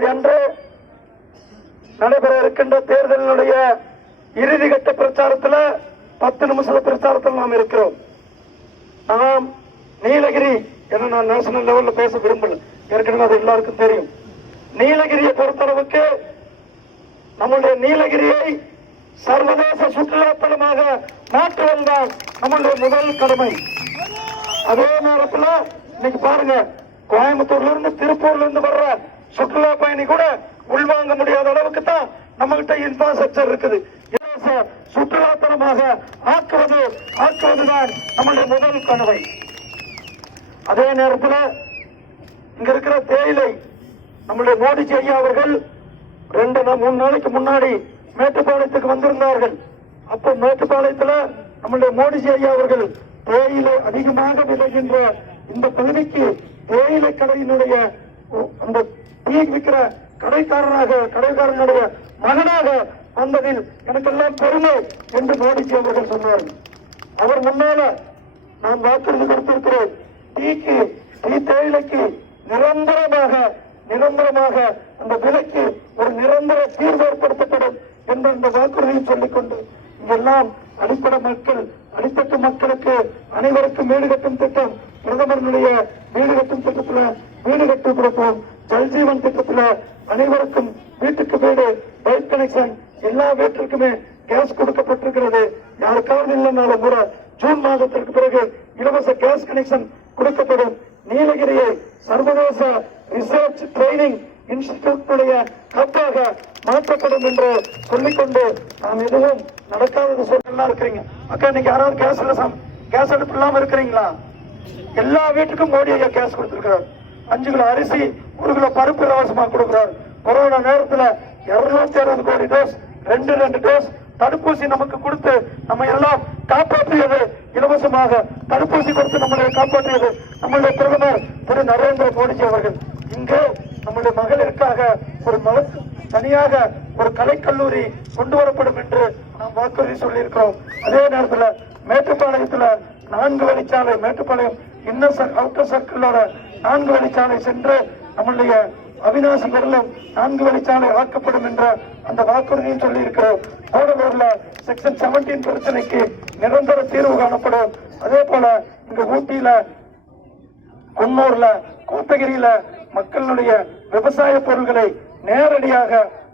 ஒன்பதாம் அன்று நடைபெற இருக்கின்ற தேர்தலினுடைய இறுதிக்கட்ட பிரச்சாரத்தில் பத்து நிமிஷம் பிரச்சாரத்தில் நாம் இருக்கிறோம். நாம் நீலகிரி என நான் நேஷனல் லெவலில் பேச விரும்பல. ஏற்கனவே அது எல்லாருக்கும் தெரியும். நீலகிரியை பொறுத்தளவுக்கு நம்முடைய நீலகிரியை சர்வதேச சுற்றுலாத்தலமாக மாற்றுவதுதான் நம்முடைய முதல் கடமை. அதே நேரத்தில் இன்னைக்கு பாருங்க கோயம்புத்தூர்ல இருந்து திருப்பூர்ல இருந்து வர்ற சுற்றுலா பயணி கூட உள்வாங்க முடியாத அளவுக்கு தான் நம்ம கிட்ட இன்ஃப்ராஸ்ட்ரக்சர் இருக்குது இலவச சுற்றுலாத்தலமாக ஆக்குவது ஆக்குவதுதான் நம்முடைய முதல் கனவை. அதே நேரத்துல இங்க இருக்கிற தேயிலை நம்முடைய மோடிஜி ஐயா அவர்கள் ரெண்டு மூணு நாளைக்கு முன்னாடி மேட்டுப்பாளையத்துக்கு வந்திருந்தார்கள். அப்போ மேட்டுப்பாளையத்துல நம்முடைய மோடிஜி ஐயா அவர்கள் தேயிலை அதிகமாக விளைகின்ற இந்த பகுதிக்கு தேயிலை கடையினுடைய அந்த டீ விற்கிற கடைக்காரனாக கடைக்காரனுடைய மகனாக வந்ததில் எனக்கெல்லாம் பெருமை என்று மோடிஜி அவர்கள் சொன்னார். அவர் முன்னால நான் வாக்குறுதி கொடுத்திருக்கிறேன். டீக்கு டீ தேயிலைக்கு நிரந்தரமாக நிரந்தரமாக அந்த விலைக்கு ஒரு நிரந்தர தீர்வு ஏற்படுத்தப்படும் என்ற இந்த வாக்குறுதியை சொல்லிக்கொண்டு இங்கெல்லாம் அடிப்படை மக்கள் அடித்தட்டு மக்களுக்கு அனைவருக்கும் வீடு கட்டும் திட்டம் பிரதமருடைய வீடு கட்டும் திட்டத்துல வீடு கட்டி கொடுப்போம் ஜல்ஜீவன் திட்டத்துல அனைவருக்கும் வீட்டுக்கு வீடு பைப் கனெக்ஷன் எல்லா வீட்டிற்குமே கேஸ் கொடுக்கப்பட்டிருக்கிறது. யாருக்காவது இல்லைனாலும் கூட ஜூன் மாதத்திற்கு பிறகு இலவச கேஸ் கனெக்ஷன் கொடுக்கப்படும். நீலகிரியை சர்வதேச ரிசர்ச் ட்ரைனிங் இன்ஸ்டிடியூட்டுடைய ஹப்பாக மாற்றப்படும் என்று சொல்லிக்கொண்டு நாம் எதுவும் நடக்காதது சொல்லலாம் இருக்கிறீங்க. அக்கா நீங்க யாராவது கேஸ் கேஸ் அடுப்பு இல்லாம இருக்கிறீங்களா? எல்லா வீட்டுக்கும் மோடி ஐயா கேஸ் கொடுத்திருக்கிறார். அஞ்சு கிலோ அரிசி ஒரு கிலோ பருப்பு இலவசமா கொடுக்கிறார். கொரோனா நேரத்துல இருநூத்தி அறுபது கோடி டோஸ் ரெண்டு ரெண்டு டோஸ் தடுப்பூசி நமக்கு கொடுத்து நம்ம எல்லாம் காப்பாற்றியது. இலவசமாக தடுப்பூசி கொடுத்து நம்மளை காப்பாற்றியது நம்மளுடைய பிரதமர் திரு நரேந்திர மோடிஜி அவர்கள். இங்கு நம்முடைய மகளிருக்காக ஒரு மல தனியாக ஒரு கலைக்கல்லூரி கொண்டு வரப்படும் என்று நாம் வாக்குறுதி சொல்லியிருக்கிறோம். அதே நேரத்துல மேட்டுப்பாளையத்துல நான்கு வழிச்சாலை மேட்டுப்பாளையம் இன்னும் அவுட்டர் சர்க்கிளோட நான்கு வழிச்சாலை சென்று நம்முடைய அவிநாசி வெள்ளம் நான்கு வழிச்சாலை ஆக்கப்படும் என்ற அந்த வாக்குறுதியும் சொல்லி இருக்கிறோம் கோடலூர்ல செக்ஷன் 17 பிரச்சனைக்கு நிரந்தர தீர்வு காணப்படும். அதே போல இங்க ஊட்டியில குன்னூர்ல கோத்தகிரியில மக்களுடைய விவசாய பொருட்களை நேரடியாக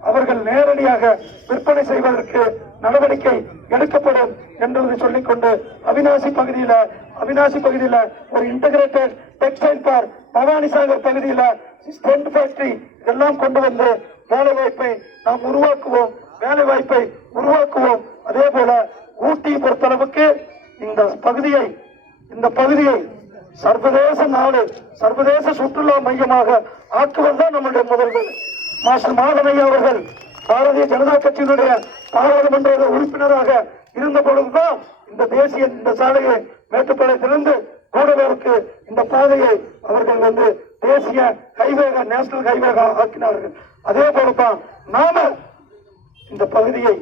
அவர்கள் நேரடியாக விற்பனை செய்வதற்கு நடவடிக்கை எடுக்கப்படும் என்று சொல்லிக்கொண்டு அவிநாசி பகுதியில அவிநாசி பகுதியில ஒரு integrated textile park Bhavani Sagar பகுதியில ஸ்டென்ட் ஃபேக்டரி இதெல்லாம் கொண்டு வந்து வேலை வாய்ப்பை நாம் உருவாக்குவோம் வேலை வாய்ப்பை உருவாக்குவோம். அதே போல ஊட்டியை பொறுத்தளவுக்கு இந்த பகுதியை இந்த பகுதியை சர்வதேச நாடு சர்வதேச சுற்றுலா மையமாக ஆக்குவதுதான் நம்முடைய முதல்வர் மாஸ்டர் மாதனையா அவர்கள் பாரதிய ஜனதா கட்சியினுடைய பாராளுமன்ற உறுப்பினராக இருந்த பொழுதுதான் இந்த தேசிய இந்த சாலையை மேட்டுப்பாளையத்திலிருந்து கூடலூருக்கு இந்த பாதையை அவர்கள் வந்து தேசிய ஹைவேக நேஷனல் ஹைவேக ஆக்கினார்கள். அதே போலதான் நாம இந்த பகுதியை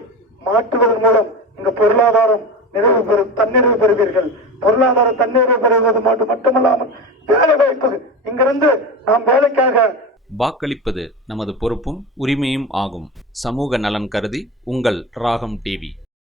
மாற்றுவதன் மூலம் இந்த பொருளாதாரம் நிறைவு பெறும் தன்னிறைவு பெறுவீர்கள். பொருளாதார தன்னிறைவு பெறுவது மட்டும் மட்டுமல்லாமல் வேலை வாய்ப்பு. இங்கிருந்து நாம் வேலைக்காக வாக்களிப்பது நமது பொறுப்பும் உரிமையும் ஆகும். சமூக நலன் கருதி உங்கள் ராகம் டிவி.